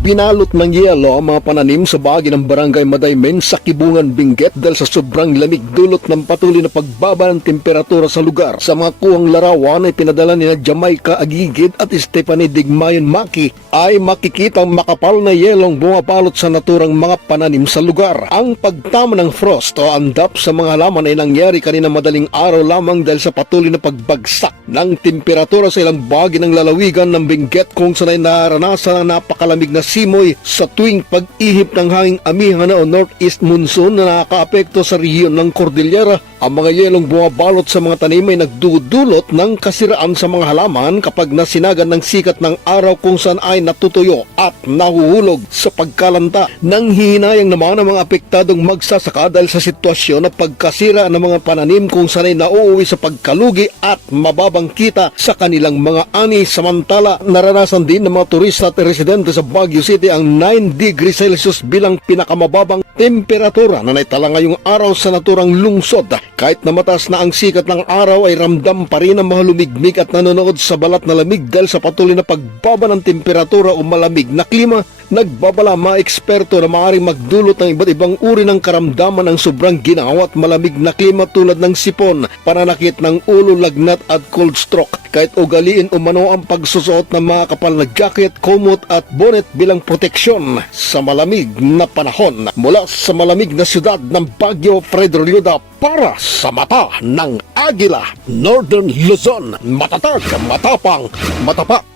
Binalot ng yelo ang mga pananim sa bahagi ng barangay Madaymen sa Kibungan, Benguet dahil sa sobrang lamig dulot ng patuloy na pagbaba ng temperatura sa lugar. Sa mga kuwang larawan ay pinadala nila Jamaica Agigid at Stephanie Digmayon Maki ay makikitang makapal na yelong bumabalot sa naturang mga pananim sa lugar. Ang pagtama ng frost o andap sa mga halaman ay nangyari kanina madaling araw lamang dahil sa patuloy na pagbagsak ng temperatura sa ilang bahagi ng lalawigan ng Benguet kung saan ay naranasan ang napakalamig na simoy sa tuwing pag-ihip ng hanging amihan o northeast monsoon na nakakaapekto sa rehiyon ng Cordillera. Ang mga yelong bumabalot sa mga tanim ay nagdudulot ng kasiraan sa mga halaman kapag nasinagan ng sikat ng araw kung saan ay natutuyo at nahuhulog sa pagkalanta. Nang hihinayang naman ang mga apektadong magsasaka dahil sa sitwasyon na pagkasira ng mga pananim kung saan ay nauuwi sa pagkalugi at mababang kita sa kanilang mga ani. Samantala, naranasan din ng mga turista at residente sa Baguio City ang 9 degrees Celsius bilang pinakamababang temperatura na naitala ngayong araw sa naturang lungsod. Kahit na mataas na ang sikat ng araw ay ramdam pa rin ang mga lumigmig at nanonood sa balat na lamig dahil sa patuloy na pagbaba ng temperatura o malamig na klima. Nagbabala mga eksperto na maaaring magdulot ng iba't ibang uri ng karamdaman ng sobrang ginawa at malamig na klima tulad ng sipon, pananakit ng ulo, lagnat at cold stroke. Kahit ugaliin umano ang pagsusuot ng mga kapal na jacket, kumot at bonnet bilang proteksyon sa malamig na panahon. Mula sa malamig na siyudad ng Baguio, Fredro Ryuda para sa mata ng Agila, Northern Luzon, matatag, matapang, matapat.